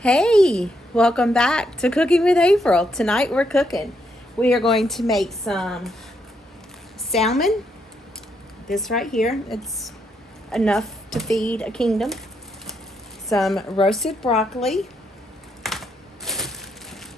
Hey, welcome back to Cooking with April. Tonight we're cooking. We are going to make some salmon. This right here, it's enough to feed a kingdom. Some roasted broccoli.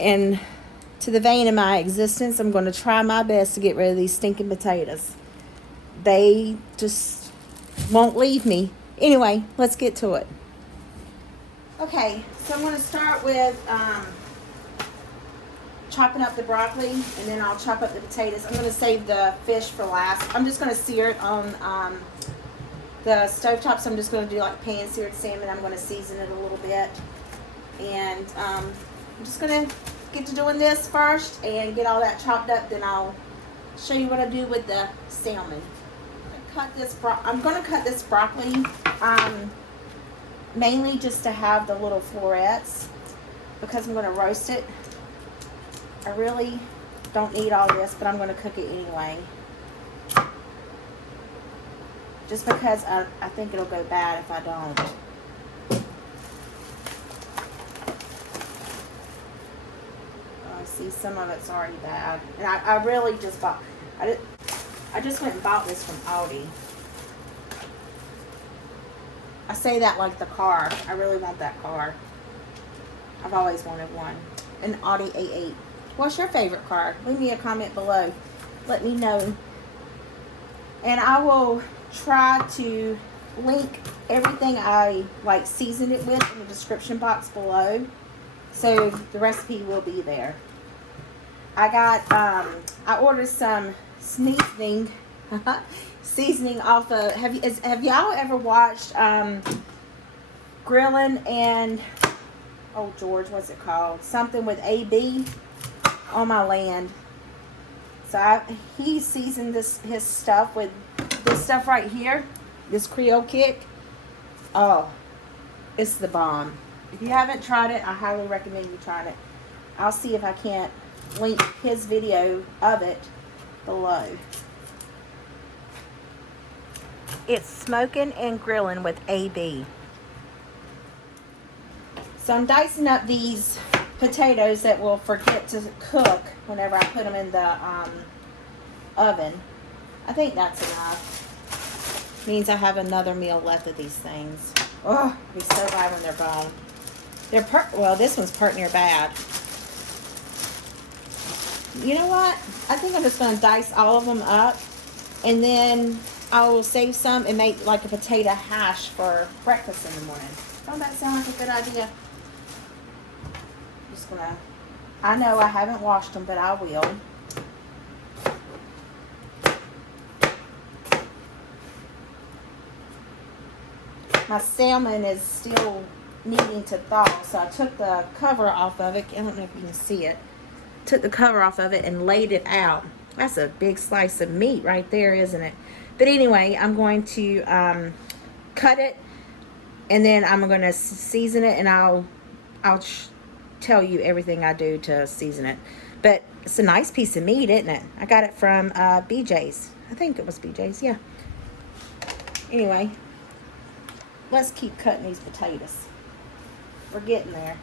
And to the vein of my existence, I'm going to try my best to get rid of these stinking potatoes. They just won't leave me. Anyway, let's get to it. Okay, so I'm going to start with chopping up the broccoli, and then I'll chop up the potatoes. I'm going to save the fish for last. I'm just going to sear it on the stovetop, so I'm just going to do like pan-seared salmon. I'm going to season it a little bit. And I'm just going to get to doing this first and get all that chopped up, then I'll show you what I do with the salmon. I'm going to cut this broccoli mainly just to have the little florets because I'm going to roast it. I really don't need all this, but I'm going to cook it anyway. Just because I think it'll go bad if I don't. I see some of it's already bad. And I really just bought, I just went and bought this from Aldi. I say that like the car. I really want that car. I've always wanted one. An Audi A8. What's your favorite car? Leave me a comment below. Let me know. And I will try to link everything I seasoned it with in the description box below. So the recipe will be there. I ordered some seasoning off of, have y'all ever watched Grillin and, oh George, what's it called? Something with AB on my land. So he seasoned his stuff with this stuff right here, this Creole kick. Oh, it's the bomb. If you haven't tried it, I highly recommend you try it. I'll see if I can't link his video of it below. It's Smokin and Grillin with AB. So I'm dicing up these potatoes that will forget to cook whenever I put them in the oven. I think that's enough. Means I have another meal left of these things. Oh, I'll be so glad when they're gone. Well, this one's part near bad. You know what? I think I'm just going to dice all of them up, and then I will save some and make like a potato hash for breakfast in the morning. Don't that sound like a good idea? Just gonna, I know I haven't washed them, but I will. My salmon is still needing to thaw, so I took the cover off of it. I don't know if you can see it. Took the cover off of it and laid it out. That's a big slice of meat right there, isn't it? But anyway, I'm going to cut it, and then I'm going to season it, and I'll tell you everything I do to season it. But it's a nice piece of meat, isn't it? I got it from BJ's. I think it was BJ's, yeah. Anyway, let's keep cutting these potatoes. We're getting there.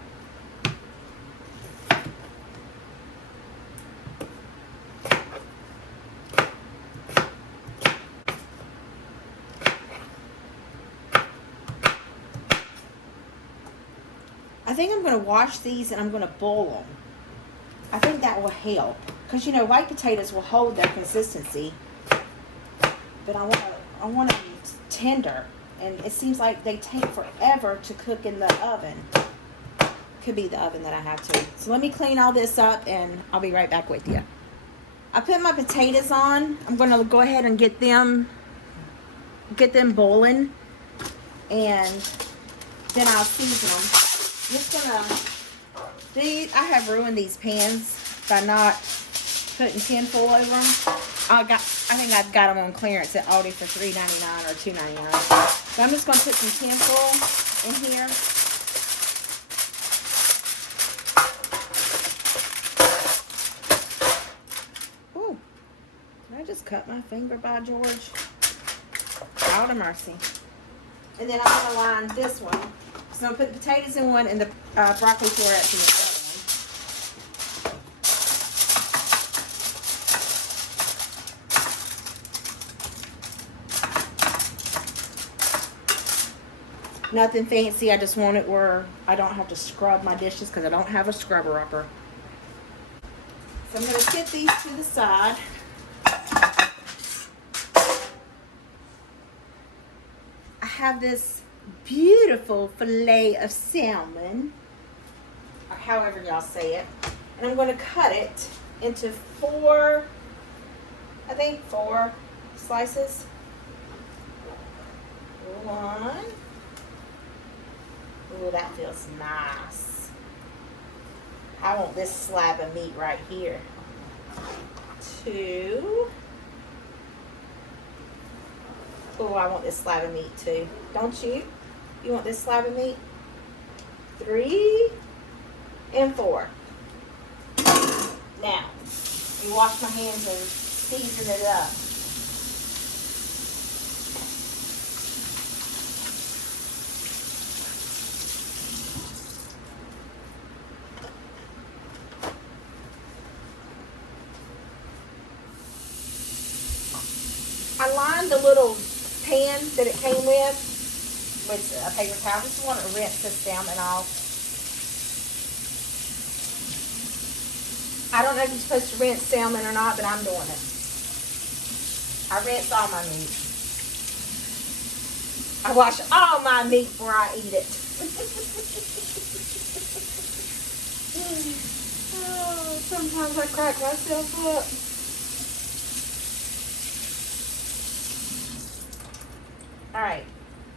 I think I'm going to wash these and I'm going to boil them. I think that will help. Because, you know, white potatoes will hold their consistency. But I want them tender. And it seems like they take forever to cook in the oven. Could be the oven that I have to. So let me clean all this up and I'll be right back with you. I put my potatoes on. I'm going to go ahead and get them boiling. And then I'll season them. I'm just gonna, I have ruined these pans by not putting tinfoil over them. I think I've got them on clearance at Aldi for $3.99 or $2.99. So I'm just gonna put some tinfoil in here. Ooh, did I just cut my finger by George? Out of mercy. And then I'm gonna line this one. So I'm going to put the potatoes in one and the broccoli florets in the other one. Nothing fancy. I just want it where I don't have to scrub my dishes because I don't have a scrubber upper. So I'm going to set these to the side. I have this beautiful fillet of salmon, or however y'all say it, and I'm going to cut it into four slices. One. Ooh, that feels nice. I want this slab of meat right here. Two. Oh, I want this slab of meat too. Don't you? You want this slab of meat? 3 and 4. Now, you wash my hands and season it up. I lined the little pan that it came with a paper towel. I just want to rinse this salmon off. I don't know if you're supposed to rinse salmon or not, but I'm doing it. I rinse all my meat. I wash all my meat before I eat it. Oh, sometimes I crack myself up. Alright,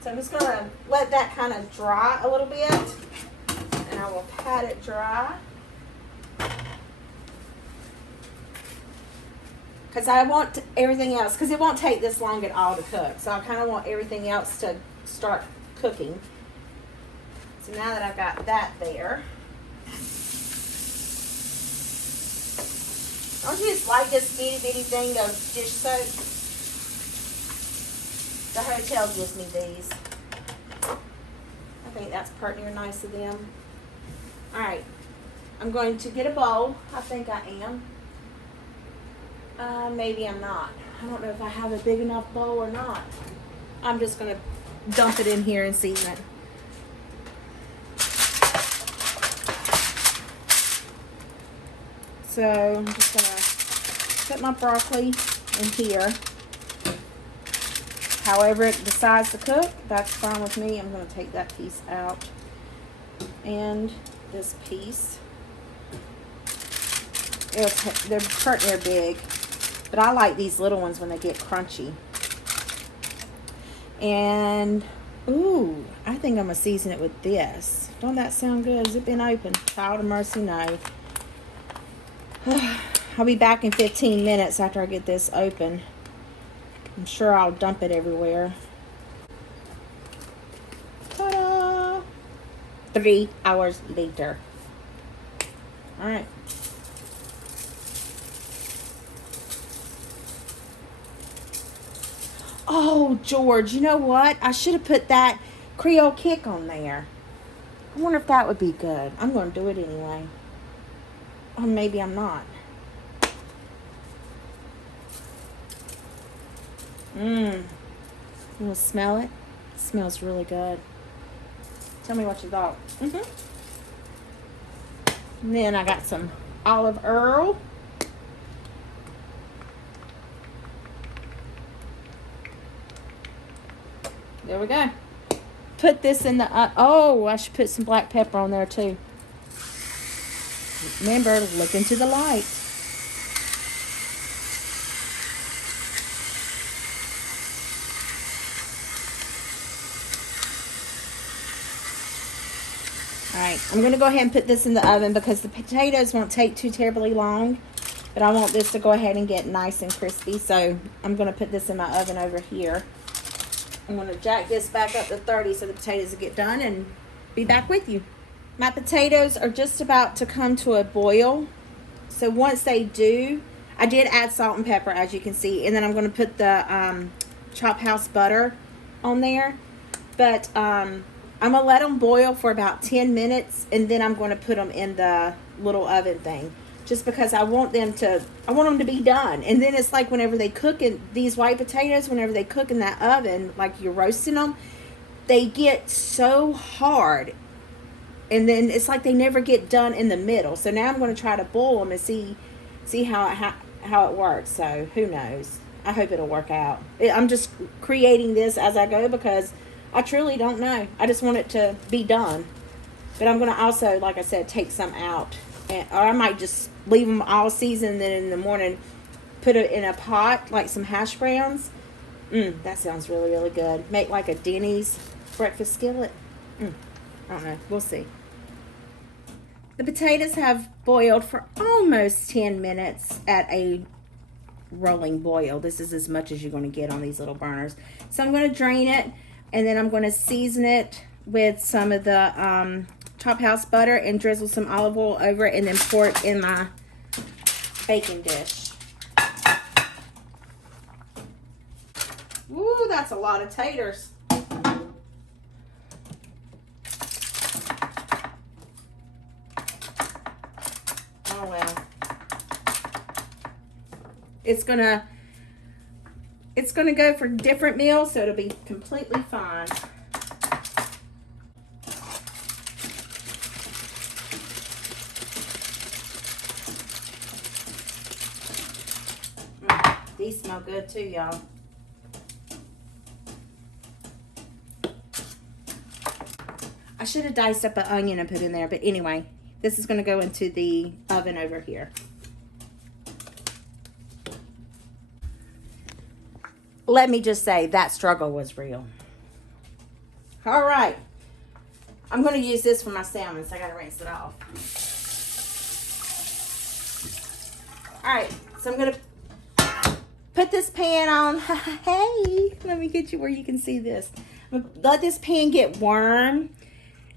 so I'm just going to let that kind of dry a little bit, and I will pat it dry. Because I want everything else, because it won't take this long at all to cook, so I kind of want everything else to start cooking. So now that I've got that there, don't you just like this itty bitty thing of dish soap? The hotel gives me these. I think that's pretty nice of them. Alright, I'm going to get a bowl. I think I am. Maybe I'm not. I don't know if I have a big enough bowl or not. I'm just going to dump it in here and season it. So I'm just going to put my broccoli in here. However it decides to cook, that's fine with me. I'm going to take that piece out. And this piece. They're big. But I like these little ones when they get crunchy. And, ooh, I think I'm going to season it with this. Don't that sound good? Has it been open? Child of mercy, no. I'll be back in 15 minutes after I get this open. I'm sure I'll dump it everywhere. Ta-da! 3 hours later. Alright. Oh, George, you know what? I should have put that Creole kick on there. I wonder if that would be good. I'm going to do it anyway. Or maybe I'm not. You want to smell it? It smells really good. Tell me what you thought. And then I got some olive oil. There we go. Put this in the, oh, I should put some black pepper on there too. Remember, look into the light. Alright, I'm going to go ahead and put this in the oven because the potatoes won't take too terribly long. But I want this to go ahead and get nice and crispy. So I'm going to put this in my oven over here. I'm going to jack this back up to 30 so the potatoes will get done and be back with you. My potatoes are just about to come to a boil. So once they do, I did add salt and pepper as you can see. And then I'm going to put the Chop House butter on there. But I I'm gonna let them boil for about 10 minutes, and then I'm gonna put them in the little oven thing, just because I want them to be done. And then it's like whenever they cook in these white potatoes, whenever they cook in that oven, like you're roasting them, they get so hard, and then it's like they never get done in the middle. So now I'm going to try to boil them and see how it works. So who knows? I hope it'll work out. I'm just creating this as I go because I truly don't know. I just want it to be done. But I'm going to also, like I said, take some out, or I might just leave them all seasoned, and then in the morning put it in a pot like some hash browns. That sounds really, really good. Make like a Denny's breakfast skillet. I don't know. We'll see. The potatoes have boiled for almost 10 minutes at a rolling boil. This is as much as you're going to get on these little burners. So I'm going to drain it, and then I'm going to season it with some of the Top House butter and drizzle some olive oil over it, and then pour it in my baking dish. Ooh, that's a lot of taters. Oh well. It's gonna go for different meals, so it'll be completely fine. These smell good too, y'all. I should have diced up an onion and put in there, but anyway, this is going to go into the oven over here. Let me just say that struggle was real. All right, I'm going to use this for my salmon, so I got to rinse it off. All right, so I'm going to put this pan on. Hey, let me get you where you can see this. Let this pan get warm.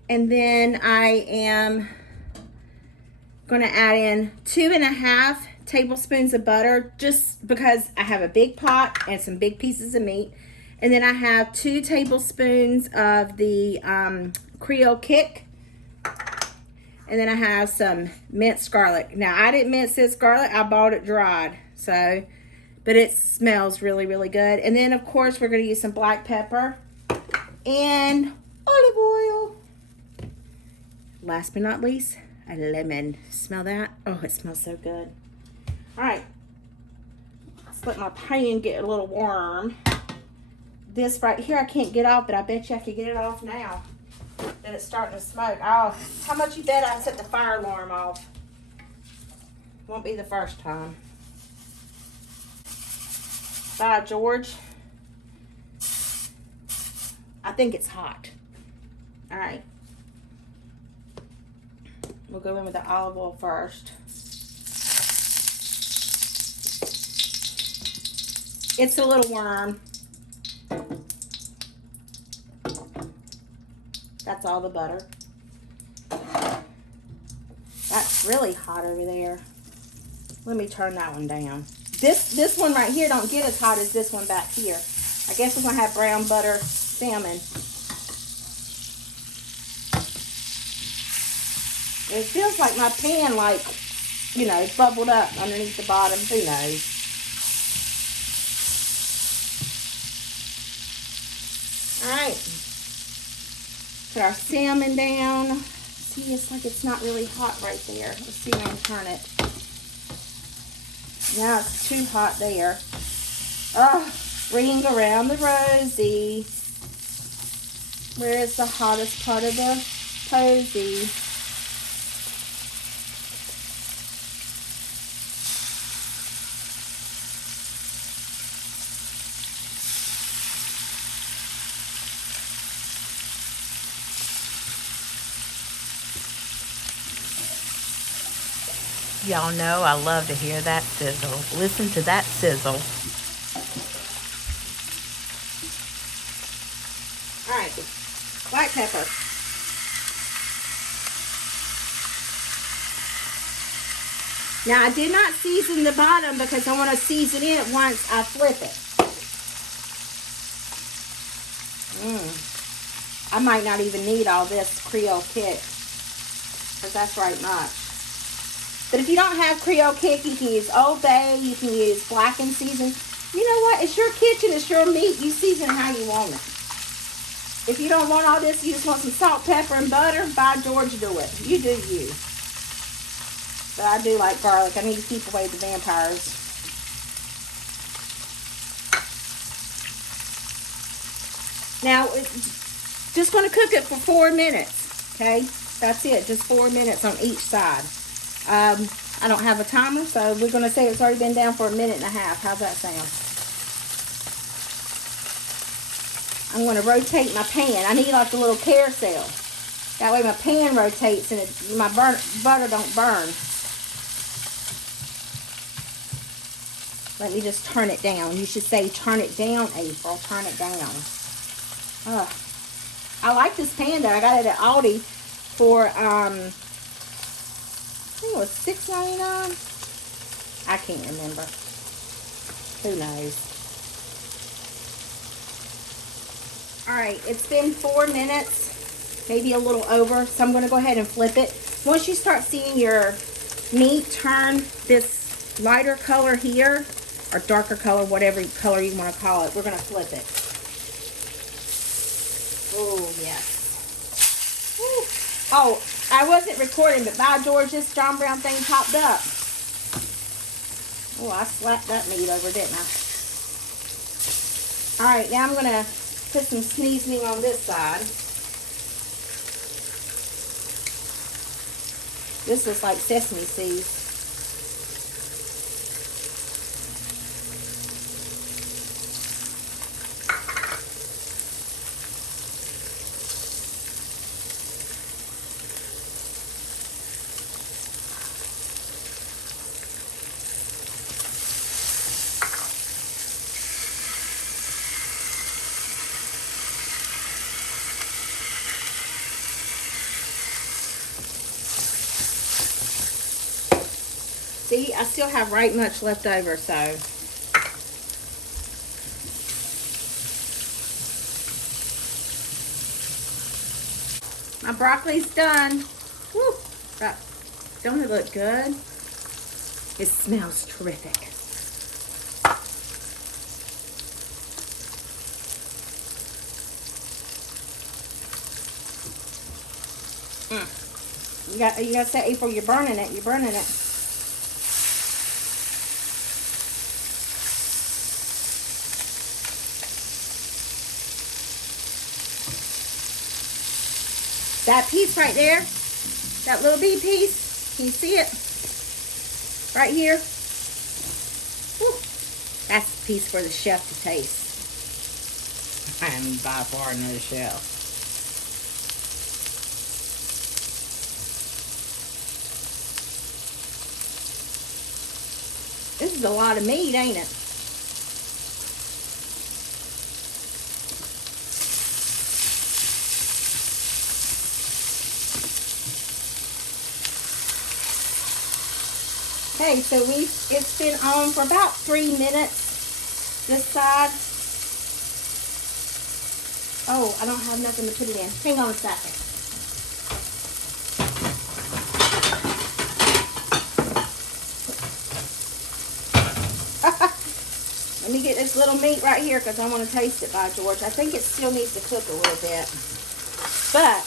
And then I am going to add in 2.5 tablespoons of butter, just because I have a big pot and some big pieces of meat. And then I have 2 tablespoons of the Creole kick. And then I have some minced garlic. Now, I didn't mince this garlic. I bought it dried. So, but it smells really, really good. And then, of course, we're going to use some black pepper and olive oil. Last but not least, a lemon. Smell that? Oh, it smells so good. All right. Let's let my pan get a little warm. This right here I can't get off, but I bet you I could get it off now that it's starting to smoke. Oh, how much you bet I set the fire alarm off? Won't be the first time. Bye, George. I think it's hot. All right. We'll go in with the olive oil first. It's a little warm. That's all the butter. That's really hot over there. Let me turn that one down. This one right here don't get as hot as this one back here. I guess we're gonna have brown butter salmon. It feels like my pan, like, you know, bubbled up underneath the bottom. Who knows? All right. Put our salmon down. See, it's like it's not really hot right there. Let's see if I can turn it. Now it's too hot there. Oh, ring around the rosy. Where is the hottest part of the posy? Y'all know I love to hear that sizzle. Listen to that sizzle. All right, black pepper. Now, I did not season the bottom because I want to season it once I flip it. I might not even need all this Creole kick, because that's right much. But if you don't have Creole kick, you can use Old Bay, you can use blackened season. You know what? It's your kitchen, it's your meat. You season how you want it. If you don't want all this, you just want some salt, pepper, and butter, by George, do it. You do you. But I do like garlic. I need to keep away the vampires. Now, it's just going to cook it for 4 minutes, okay? That's it, just 4 minutes on each side. I don't have a timer, so we're going to say it's already been down for 1.5 minutes. How's that sound? I'm going to rotate my pan. I need like a little carousel. That way my pan rotates and my butter don't burn. Let me just turn it down. You should say turn it down, April. Turn it down. I like this pan though. I got it at Aldi for I think it was $6.99. I can't remember. Who knows? Alright, it's been 4 minutes, maybe a little over, so I'm going to go ahead and flip it. Once you start seeing your meat turn this lighter color here, or darker color, whatever color you want to call it, we're going to flip it. Oh, yes. Woo. Oh, I wasn't recording, but by George, this John Brown thing popped up. Oh, I slapped that meat over, didn't I? Alright, now I'm going to put some seasoning on this side. This looks like sesame seeds. See, I still have right much left over, so. My broccoli's done. Woo! Don't it look good? It smells terrific. You got to say, April, you're burning it. You're burning it. That piece right there, that little bitty piece, can you see it? Right here. Woo. That's the piece for the chef to taste. I am by far no chef. This is a lot of meat, ain't it? Okay, so it's been on for about 3 minutes, this side. Oh, I don't have nothing to put it in. Hang on a second. Let me get this little meat right here because I want to taste it, by George. I think it still needs to cook a little bit. But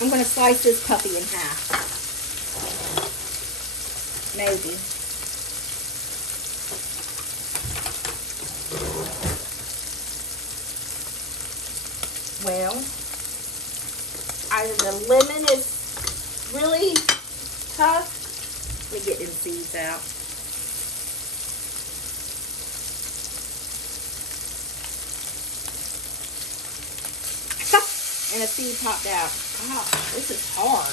I'm going to slice this puppy in half. Maybe. Well, either the lemon is really tough. Let me get them seeds out. And a seed popped out. Wow, this is hard.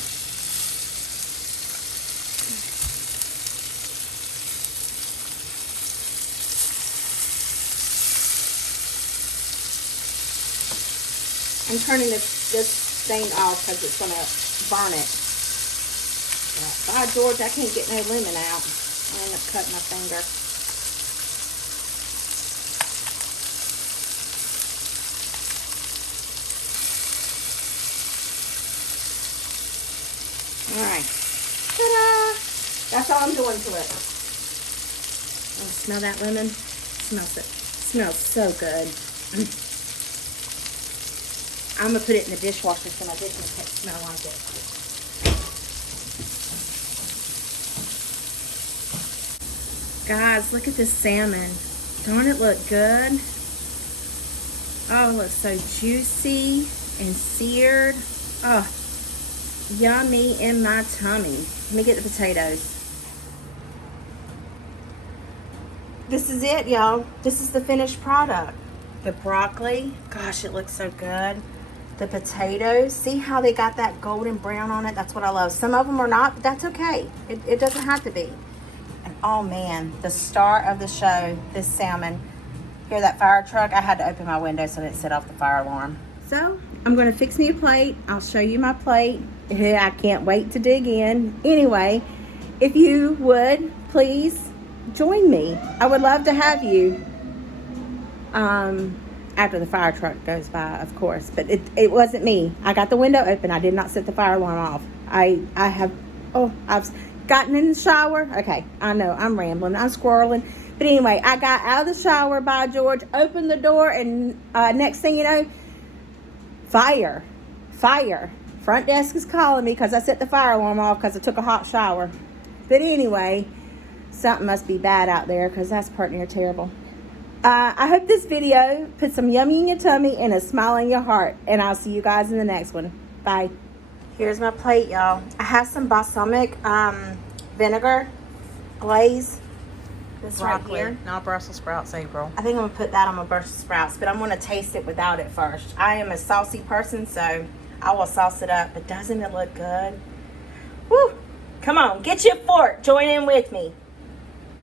I'm turning this thing off because it's going to burn it. By George, I can't get no lemon out. I end up cutting my finger. All right. Ta-da! That's all I'm doing to it. Oh, smell that lemon? Smells it. Smells so good. I'm gonna put it in the dishwasher so my dishes can't smell like it. Guys, look at this salmon. Don't it look good? Oh, it looks so juicy and seared. Oh, yummy in my tummy. Let me get the potatoes. This is it, y'all. This is the finished product. The broccoli, gosh, it looks so good. The potatoes, see how they got that golden brown on it? That's what I love. Some of them are not, but that's okay. It doesn't have to be. And oh man, the star of the show, this salmon. Hear that fire truck? I had to open my window so it didn't set off the fire alarm. So, I'm gonna fix me a plate. I'll show you my plate. I can't wait to dig in. Anyway, if you would, please join me. I would love to have you. After the fire truck goes by, of course. But it wasn't me. I got the window open. I did not set the fire alarm off. I've gotten in the shower. Okay, I know, I'm rambling. I'm squirreling. But anyway, I got out of the shower, by George, opened the door, and next thing you know, fire. Front desk is calling me because I set the fire alarm off because I took a hot shower. But anyway, something must be bad out there because that's pretty near terrible. I hope this video put some yummy in your tummy and a smile in your heart. And I'll see you guys in the next one. Bye. Here's my plate, y'all. I have some balsamic vinegar glaze. This Broccoli, right here. not Brussels sprouts, April. I think I'm going to put that on my Brussels sprouts, but I'm going to taste it without it first. I am a saucy person, so I will sauce it up. But doesn't it look good? Woo! Come on, get your fork. Join in with me.